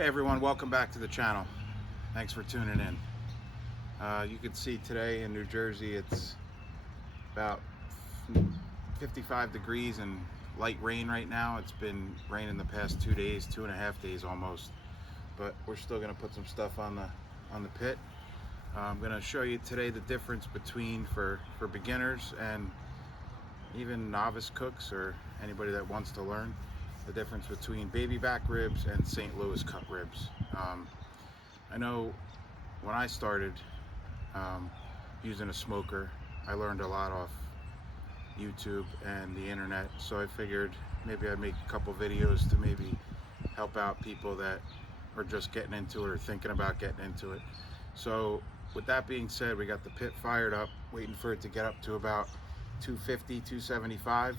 Hey everyone, welcome back to the channel. Thanks for tuning in. You can see today in New Jersey it's about 55 degrees and light rain right now. It's been raining the past 2 days, 2.5 days almost. But we're still going to put some stuff on the pit. I'm going to show you today the difference between for beginners and even novice cooks or anybody that wants to learn, the difference between baby back ribs and St. Louis cut ribs. I know when I started using a smoker, I learned a lot off YouTube and the internet, so I figured maybe I'd make a couple videos to maybe help out people that are just getting into it or thinking about getting into it. So with that being said, we got the pit fired up, waiting for it to get up to about 250, 275.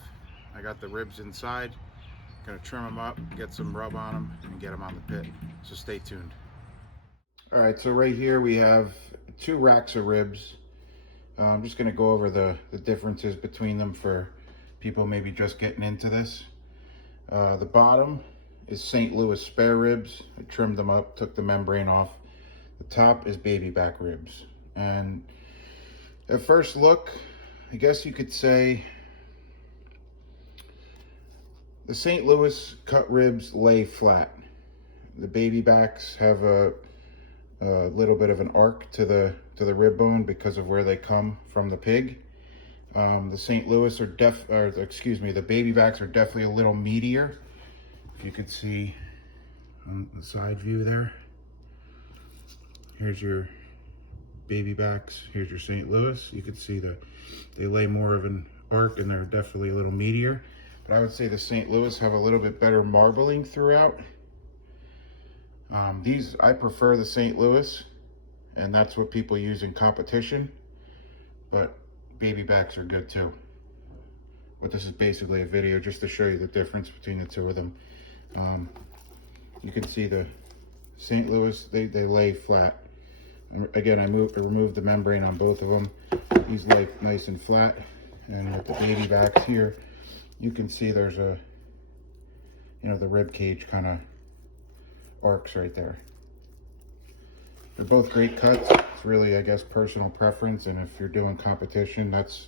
I got the ribs inside. Gonna trim them up, get some rub on them, and get them on the pit. So stay tuned. All right, so right here we have 2 racks of ribs. I'm just gonna go over the differences between them for people maybe just getting into this. The bottom is St. Louis spare ribs. I trimmed them up, took the membrane off. The top is baby back ribs. And at first look, I guess you could say the St. Louis cut ribs lay flat. The baby backs have a little bit of an arc to the rib bone because of where they come from the pig. The St. Louis the baby backs are definitely a little meatier. If you could see on the side view there. Here's your baby backs. Here's your St. Louis. You can see that they lay more of an arc and they're definitely a little meatier. But I would say the St. Louis have a little bit better marbling throughout. I prefer the St. Louis, and that's what people use in competition, but baby backs are good too. But this is basically a video just to show you the difference between the two of them. You can see the St. Louis, they lay flat. Again, I removed the membrane on both of them. These lay nice and flat, and with the baby backs here, you can see there's the rib cage kind of arcs right there. They're both great cuts. It's really, I guess, personal preference, and if you're doing competition, that's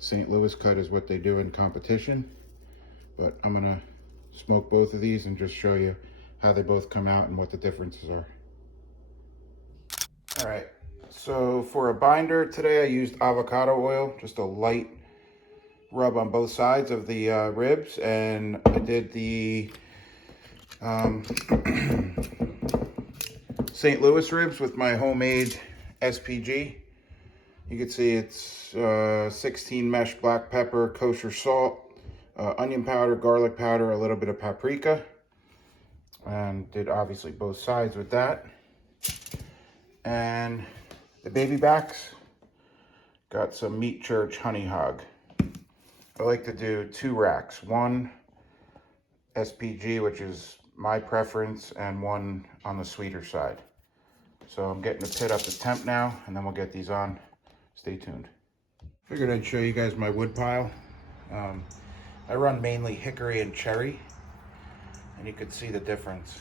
St. Louis cut is what they do in competition. But I'm gonna smoke both of these and just show you how they both come out and what the differences are. All right, so for a binder today, I used avocado oil, just a light rub on both sides of the ribs, and I did the St. Louis ribs with my homemade SPG. You can see it's 16 mesh black pepper, kosher salt, onion powder, garlic powder, a little bit of paprika, and did obviously both sides with that. And the baby backs, got some Meat Church honey hog. I like to do 2 racks, 1 SPG, which is my preference, and 1 on the sweeter side. So I'm getting the pit up to temp now, and then we'll get these on. Stay tuned. Figured I'd show you guys my wood pile. I run mainly hickory and cherry, and you could see the difference.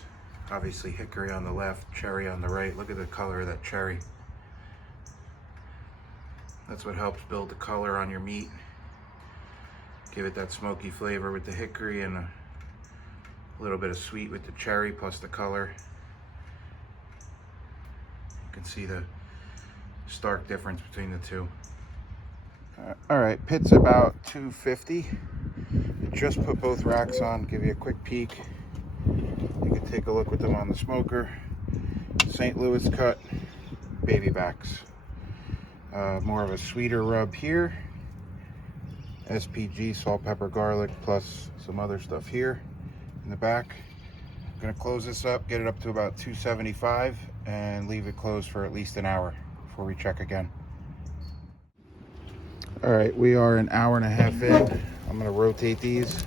Obviously hickory on the left, cherry on the right. Look at the color of that cherry. That's what helps build the color on your meat. Give it that smoky flavor with the hickory and a little bit of sweet with the cherry plus the color. You can see the stark difference between the two. All right, pit's about 250. Just put both racks on, give you a quick peek. You can take a look with them on the smoker. St. Louis cut, baby backs. More of a sweeter rub here. SPG, salt, pepper, garlic, plus some other stuff here in the back. I'm gonna close this up, get it up to about 275, and leave it closed for at least an hour before we check again. All right, we are an hour and a half in. I'm gonna rotate these.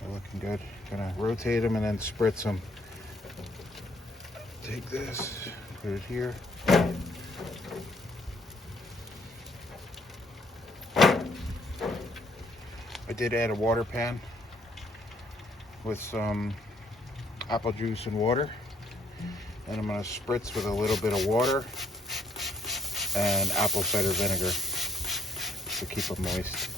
They're looking good. Gonna rotate them and then spritz them. Take this, put it here. I did add a water pan with some apple juice and water. And I'm going to spritz with a little bit of water and apple cider vinegar to keep them moist.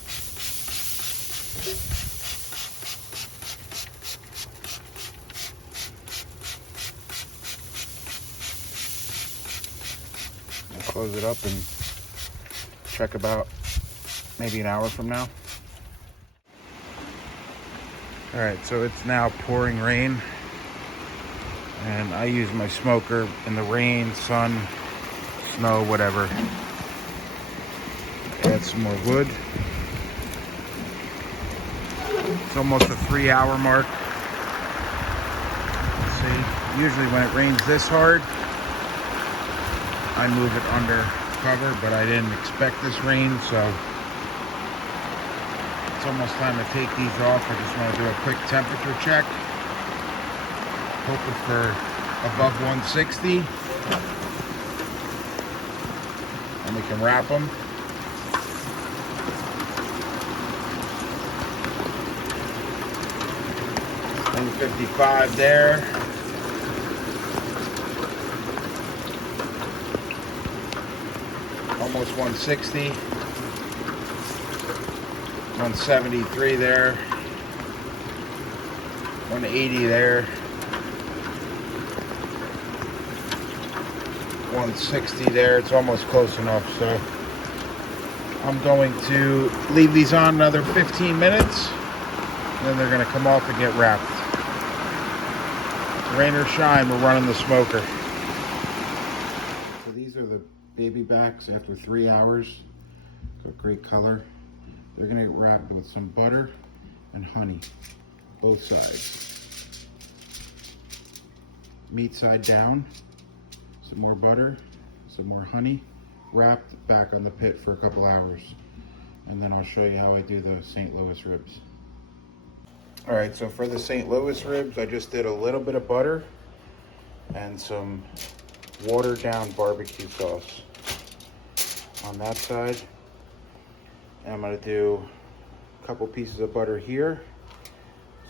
I'll close it up and check about maybe an hour from now. All right, so it's now pouring rain, and I use my smoker in the rain, sun, snow, whatever. Add some more wood. It's almost a 3-hour mark. See, usually when it rains this hard, I move it under cover, but I didn't expect this rain, so it's almost time to take these off. I just want to do a quick temperature check. Hoping for above 160. And we can wrap them. $155 there. Almost 160. 173 there. 180 there. 160 there. It's almost close enough, so I'm going to leave these on another 15 minutes, and then they're going to come off and get wrapped. Rain or shine, we're running the smoker. So these are the baby backs after 3 hours. So great color. They're going to get wrapped with some butter and honey, both sides. Meat side down. Some more butter, some more honey, wrapped back on the pit for a couple hours. And then I'll show you how I do the St. Louis ribs. All right, so for the St. Louis ribs, I just did a little bit of butter and some watered down barbecue sauce on that side. And I'm gonna do a couple pieces of butter here,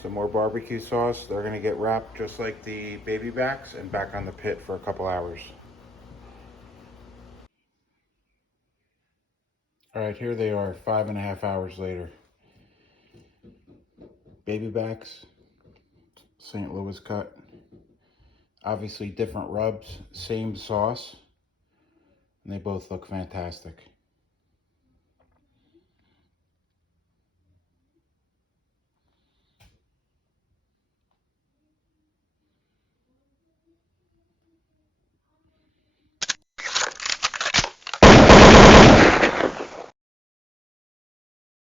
some more barbecue sauce. They're gonna get wrapped just like the baby backs and back on the pit for a couple hours. All right, here they are 5.5 hours later. Baby backs, St. Louis cut. Obviously different rubs, same sauce, and they both look fantastic.